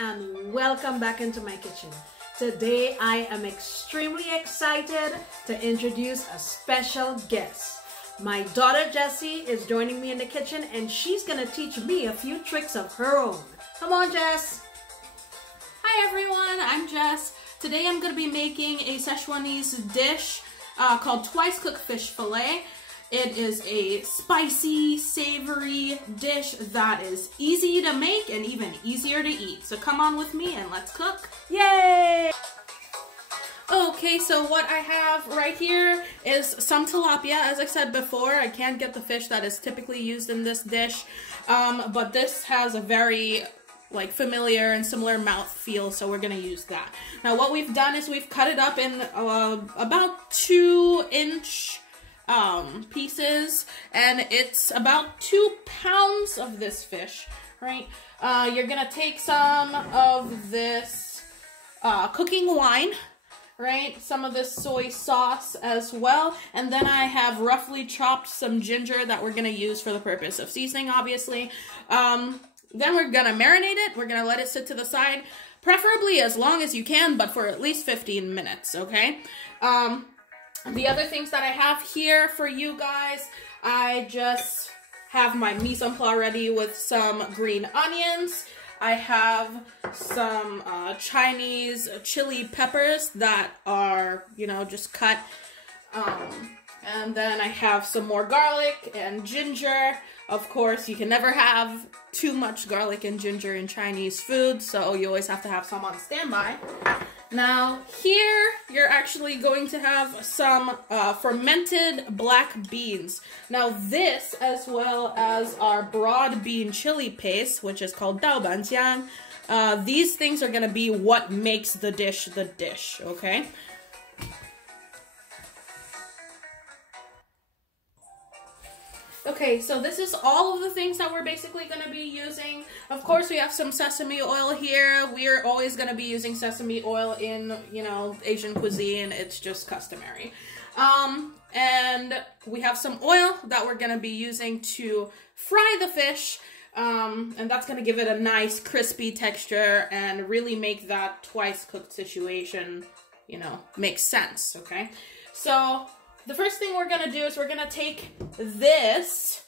and welcome back into my kitchen. Today I am extremely excited to introduce a special guest. My daughter Jessie is joining me in the kitchen and she's gonna teach me a few tricks of her own. Come on, Jess. Hi everyone, I'm Jess. Today I'm gonna be making a Szechuanese dish called twice cooked fish fillet. It is a spicy, savory dish that is easy to make and even easier to eat. So come on with me and let's cook. Yay! Okay, so what I have right here is some tilapia. As I said before, I can't get the fish that is typically used in this dish, but this has a very familiar and similar mouth feel, so we're gonna use that. Now what we've done is we've cut it up in about 2-inch pieces, and it's about 2 pounds of this fish, right? You're gonna take some of this cooking wine, right? Some of this soy sauce as well, and then I have roughly chopped some ginger that we're gonna use for the purpose of seasoning, obviously. Then we're gonna marinate it. We're gonna let it sit to the side, preferably as long as you can, but for at least 15 minutes, okay? The other things that I have here for you guys, I just have my mise en place ready with some green onions. I have some Chinese chili peppers that are, just cut. And then I have some more garlic and ginger. Of course, you can never have too much garlic and ginger in Chinese food, so you always have to have some on standby. Now, here you're actually going to have some fermented black beans. Now, this, as well as our broad bean chili paste, which is called Doubanjiang, these things are going to be what makes the dish, okay? Okay, so this is all of the things that we're basically going to be using. Of course, we have some sesame oil here. We're always going to be using sesame oil in, Asian cuisine. It's just customary. And we have some oil that we're going to be using to fry the fish. And that's going to give it a nice crispy texture and really make that twice cooked situation, make sense, okay? So the first thing we're gonna do is we're gonna take this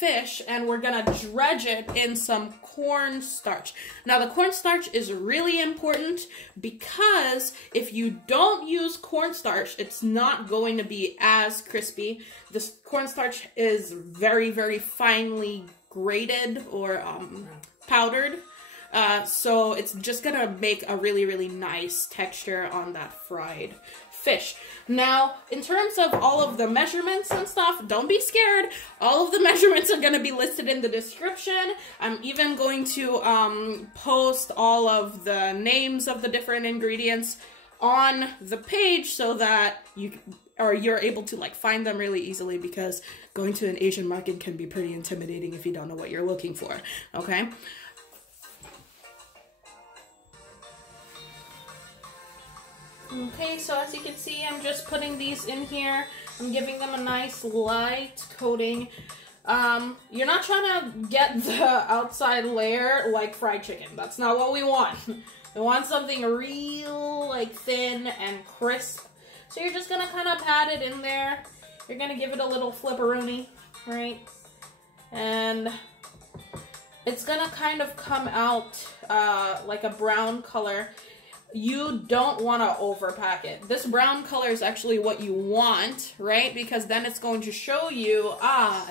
fish and we're gonna dredge it in some cornstarch. Now the cornstarch is really important because if you don't use cornstarch, it's not going to be as crispy. This cornstarch is very, very finely grated or powdered. So it's just gonna make a really, really nice texture on that fried fish. Now, in terms of all of the measurements and stuff, don't be scared. All of the measurements are going to be listed in the description. I'm even going to post all of the names of the different ingredients on the page so that you're able to find them really easily, because going to an Asian market can be pretty intimidating if you don't know what you're looking for, okay? Okay, so as you can see, I'm just putting these in here. I'm giving them a nice light coating. You're not trying to get the outside layer like fried chicken. That's not what we want. We want something real, thin and crisp. So you're just gonna kind of pat it in there. You're gonna give it a little flipperoonie, right? And it's gonna kind of come out like a brown color. You don't want to overpack it. This brown color is actually what you want, right? Because then it's going to show you,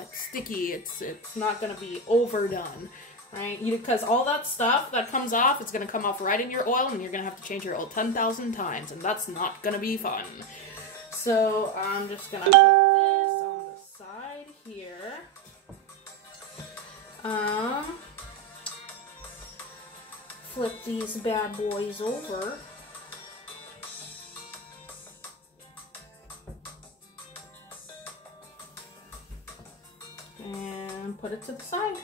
it's sticky. It's not going to be overdone, right? Because all that stuff that comes off, it's going to come off right in your oil, and you're going to have to change your oil 10,000 times, and that's not going to be fun. So I'm just going to put this on the side here. Flip these bad boys over. And put it to the side.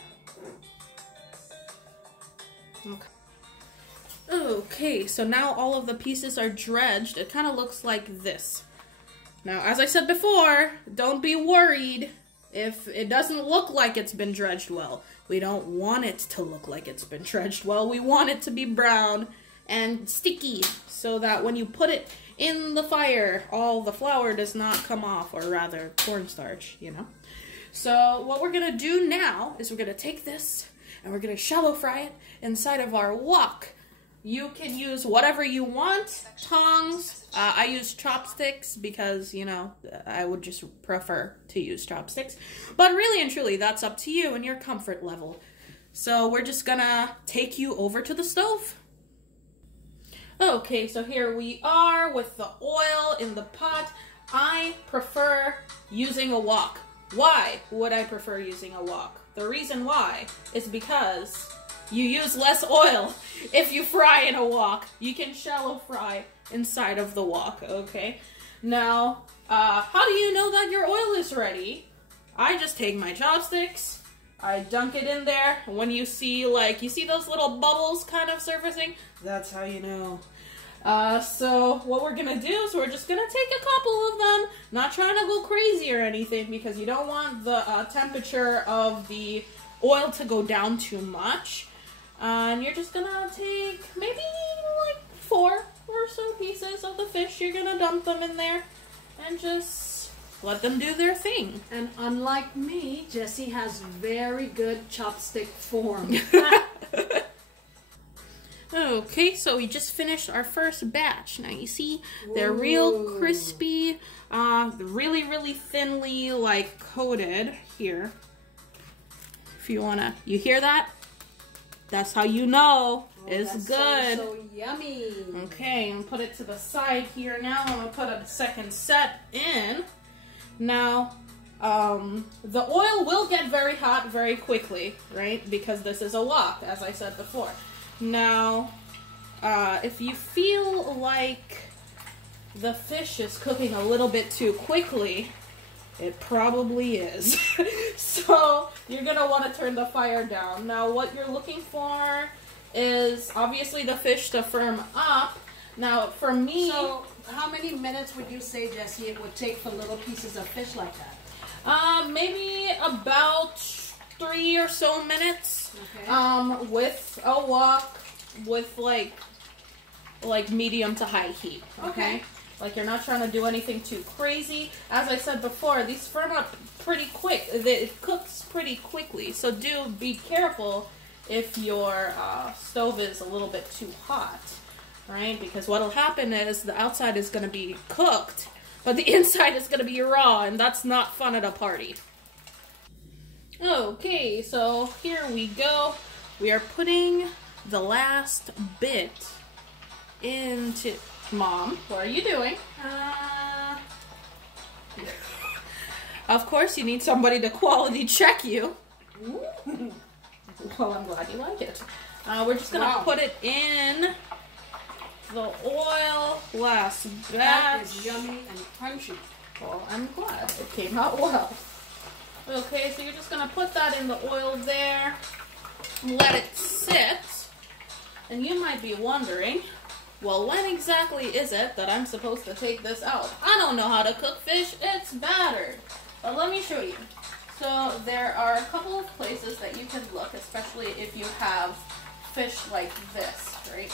Okay, so now all of the pieces are dredged. It kind of looks like this. Now, as I said before, don't be worried if it doesn't look like it's been dredged well. We don't want it to look like it's been dredged well. We want it to be brown and sticky so that when you put it in the fire, all the flour does not come off, or rather cornstarch, you know. So what we're gonna do now is we're gonna take this and we're gonna shallow fry it inside of our wok. You can use whatever you want, tongs. I use chopsticks because, you know, I would just prefer to use chopsticks. But really and truly, that's up to you and your comfort level. So we're just gonna take you over to the stove. Okay, so here we are with the oil in the pot. I prefer using a wok. Why would I prefer using a wok? The reason why is because you use less oil if you fry in a wok. You can shallow fry inside of the wok, okay? Now, how do you know that your oil is ready? I just take my chopsticks, I dunk it in there. When you see, like, you see those little bubbles kind of surfacing? That's how you know. So what we're gonna do is we're just gonna take a couple of them, not trying to go crazy or anything, because you don't want the temperature of the oil to go down too much. And you're just gonna take maybe like 4 or so pieces of the fish. You're gonna dump them in there and just let them do their thing. And unlike me, Jessie has very good chopstick form. Okay, so we just finished our first batch. Now you see they're real crispy, really thinly like coated here. If you wanna, you hear that? That's how you know it's good. So yummy. Okay, and put it to the side here. Now I'm gonna put a second set in. Now, the oil will get very hot very quickly, right? Because this is a wok, as I said before. Now, if you feel like the fish is cooking a little bit too quickly, it probably is. So you're gonna want to turn the fire down. Now what you're looking for is obviously the fish to firm up. Now for me... So how many minutes would you say, Jessie, it would take for little pieces of fish like that? Maybe about 3 or so minutes. Okay. With a wok with like medium to high heat. Okay. Like you're not trying to do anything too crazy. As I said before, these firm up pretty quick. It cooks pretty quickly. So do be careful if your stove is a little bit too hot, right? Because what'll happen is the outside is going to be cooked, but the inside is going to be raw, and that's not fun at a party. Okay, so here we go. We are putting the last bit into... Mom, what are you doing? Of course, you need somebody to quality check you. Well, I'm glad you like it. We're just gonna put it in the oil. Last batch. That is yummy and crunchy. Well, I'm glad it came out well. Okay, so you're just gonna put that in the oil there, let it sit, and you might be wondering, well, when exactly is it that I'm supposed to take this out? I don't know how to cook fish, it's battered. But let me show you. So there are a couple of places that you can look, especially if you have fish like this, right?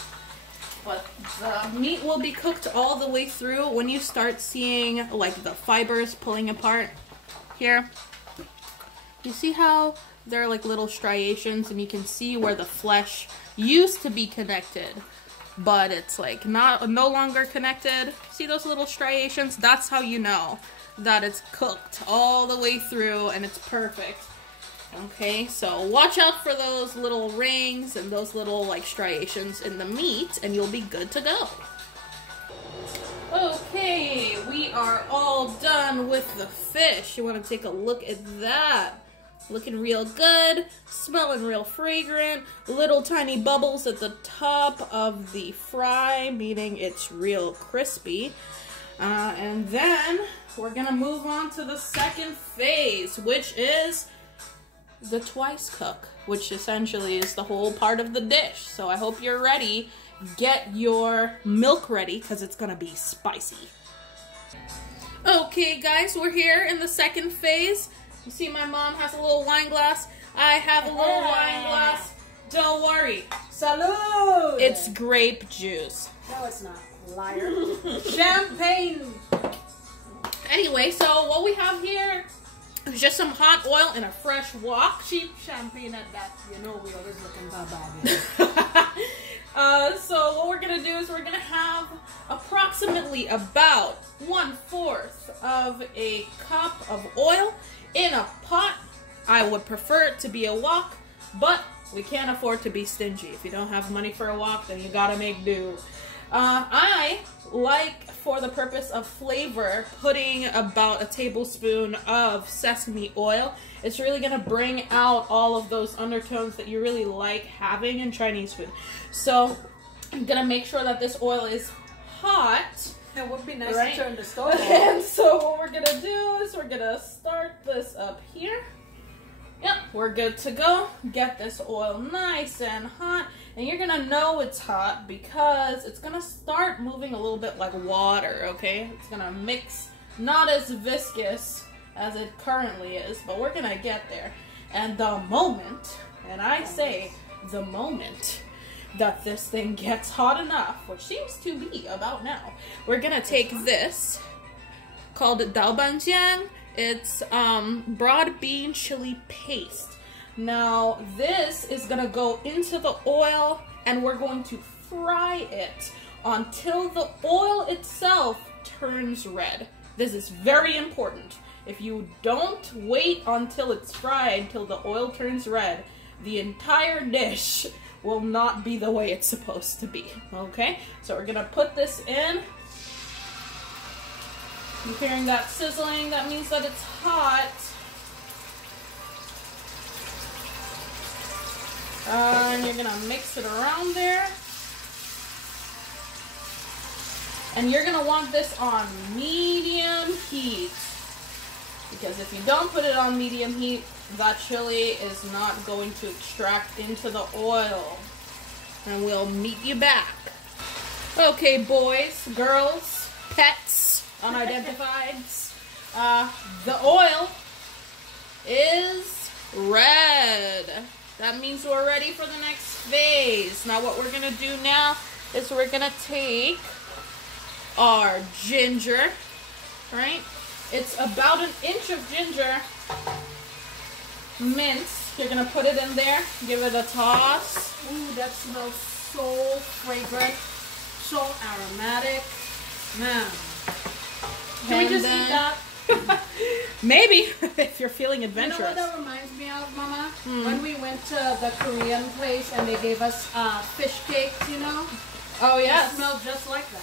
But the meat will be cooked all the way through when you start seeing like the fibers pulling apart here. You see how there are like little striations, and you can see where the flesh used to be connected, but it's like no longer connected. See those little striations? That's how you know that it's cooked all the way through and it's perfect. Okay, so watch out for those little rings and those little like striations in the meat, and you'll be good to go. Okay, we are all done with the fish. You want to take a look at that. Looking real good, smelling real fragrant, little tiny bubbles at the top of the fry, meaning it's real crispy. And then we're gonna move on to the second phase, which is the twice cook, which essentially is the whole part of the dish. So I hope you're ready. Get your milk ready, because it's gonna be spicy. Okay guys, we're here in the second phase. You see my mom has a little wine glass. I have a little wine glass. Don't worry. Salud! It's grape juice. No, it's not. Liar. Champagne. Anyway, so what we have here is just some hot oil and a fresh wok. Cheap champagne at that. You know we always looking for bad. So what we're gonna do is we're gonna have approximately about 1/4 of a cup of oil in a pot. I would prefer it to be a wok, but we can't afford to be stingy. If you don't have money for a wok, then you gotta make do. I like, for the purpose of flavor, putting about a tablespoon of sesame oil. It's really gonna bring out all of those undertones that you really like having in Chinese food. So I'm gonna make sure that this oil is hot. It would be nice right? to turn the stove on. And so what we're gonna do is we're gonna start this up here. Yep, we're good to go. Get this oil nice and hot. And you're gonna know it's hot because it's gonna start moving a little bit like water, okay? It's gonna mix, not as viscous as it currently is, but we're gonna get there. And the moment, and I say the moment, that this thing gets hot enough, which seems to be about now, we're gonna take this, called Doubanjiang. It's broad bean chili paste. Now this is gonna go into the oil and we're going to fry it until the oil itself turns red. This is very important. If you don't wait until it's fried, till the oil turns red, the entire dish will not be the way it's supposed to be, okay? So we're gonna put this in. You're hearing that sizzling, that means that it's hot. And you're gonna mix it around there. And you're gonna want this on medium heat. Because if you don't put it on medium heat, that chili is not going to extract into the oil. And we'll meet you back. Okay, boys, girls, pets, unidentifieds. The oil is red. That means we're ready for the next phase. Now what we're gonna do now is we're gonna take our ginger, right? It's about 1 inch of ginger minced. You're gonna put it in there, give it a toss. Ooh, that smells so fragrant, so aromatic. Man. Can we just eat that? Maybe, if you're feeling adventurous. You know what that reminds me of, Mama? When we went to the Korean place and they gave us fish cakes, you know? Oh, yes. It smelled just like that.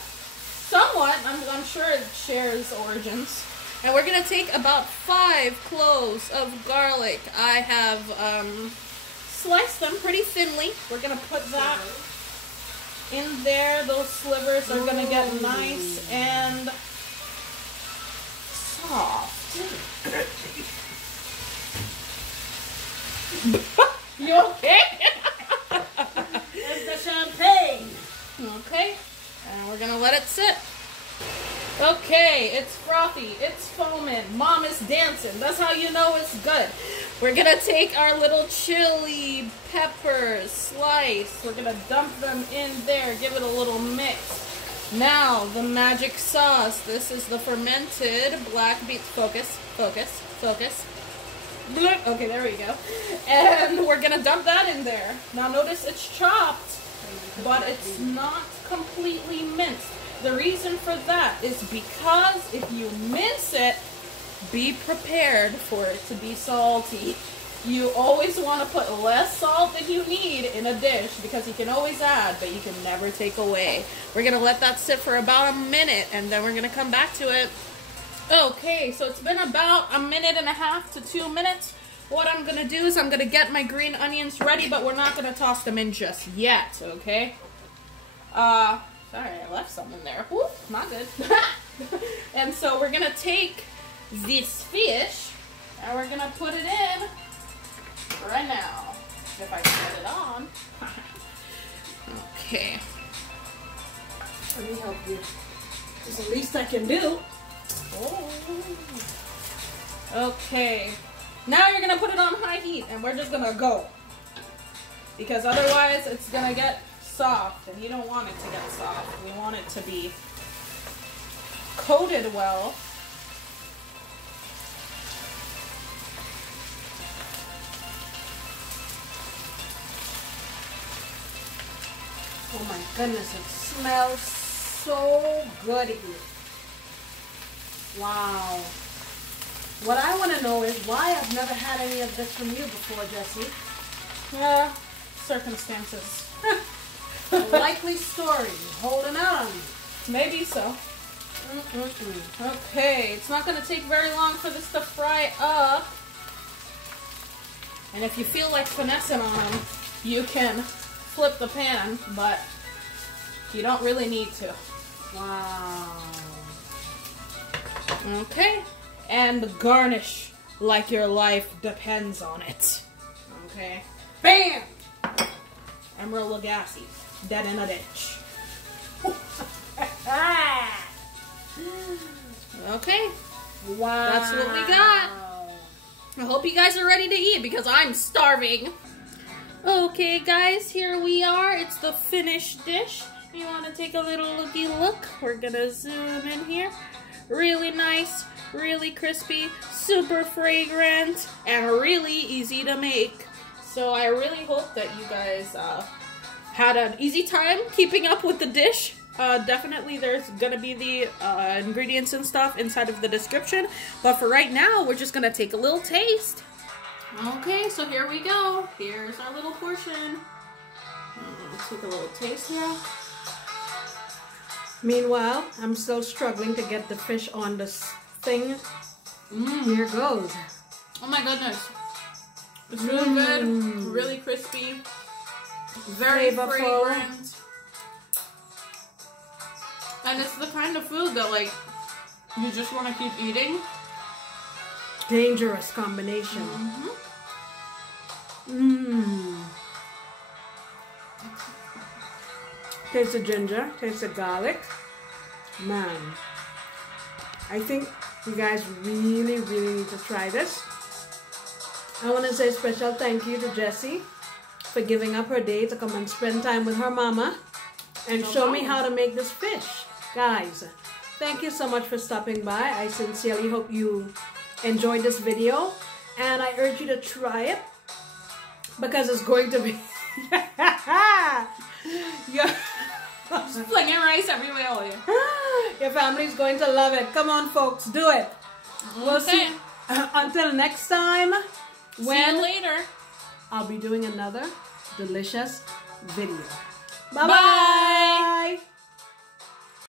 Somewhat. I'm sure it shares origins. And we're going to take about 5 cloves of garlic. I have sliced them pretty thinly. We're going to put that in there. Those slivers are going to get nice and soft. You okay? There's the champagne. Okay. And we're going to let it sit. Okay, it's frothy, it's foaming, Mom is dancing. That's how you know it's good. We're gonna take our little chili peppers, slice. We're gonna dump them in there, give it a little mix. Now, the magic sauce. This is the fermented black beet. Focus. Okay, there we go. And we're gonna dump that in there. Now notice it's chopped, but it's not completely minced. The reason for that is because if you mince it, be prepared for it to be salty. You always want to put less salt than you need in a dish because you can always add, but you can never take away. We're going to let that sit for about 1 minute and then we're going to come back to it. Okay, so it's been about 1.5 minutes to 2 minutes. What I'm going to do is I'm going to get my green onions ready, but we're not going to toss them in just yet, okay? Sorry, I left some in there. Whoop, not good. And so we're gonna take this fish and we're gonna put it in right now. If I can get it on. Okay. Let me help you. It's the least I can do. Oh. Okay. Now you're gonna put it on high heat and we're just gonna go. Because otherwise it's gonna get soft and you don't want it to get soft. We want it to be coated well. Oh my goodness, it smells so good here. Wow. What I want to know is why I've never had any of this from you before, Jessie. Circumstances. A likely story. Holding out on me. Maybe so. Okay, it's not going to take very long for this to fry up. And if you feel like finessing on them, you can flip the pan, but you don't really need to. Wow. Okay, and garnish like your life depends on it. Okay. Bam! Emerald Lagasse, dead in a ditch. Okay. Wow. That's what we got. I hope you guys are ready to eat because I'm starving. Okay, guys, here we are. It's the finished dish. You want to take a little looky look? We're gonna zoom in here. Really nice, really crispy, super fragrant, and really easy to make. So I really hope that you guys had an easy time keeping up with the dish. Definitely there's gonna be the ingredients and stuff inside of the description. But for right now, we're just gonna take a little taste. Okay, so here we go. Here's our little portion. Let's take a little taste here. Meanwhile, I'm still struggling to get the fish on this thing. Here goes. Oh my goodness. It's really good, really crispy, very fragrant. And it's the kind of food that, like, you just want to keep eating. Dangerous combination. Taste the ginger, taste the garlic. Man, I think you guys really, really need to try this. I want to say a special thank you to Jessie for giving up her day to come and spend time with her mama and show me how to make this fish. Guys, thank you so much for stopping by. I sincerely hope you enjoyed this video and I urge you to try it because it's going to be Just flinging rice everywhere. Your family's going to love it. Come on, folks, do it. We'll see. Until next time, See you later. I'll be doing another delicious video. Bye-bye.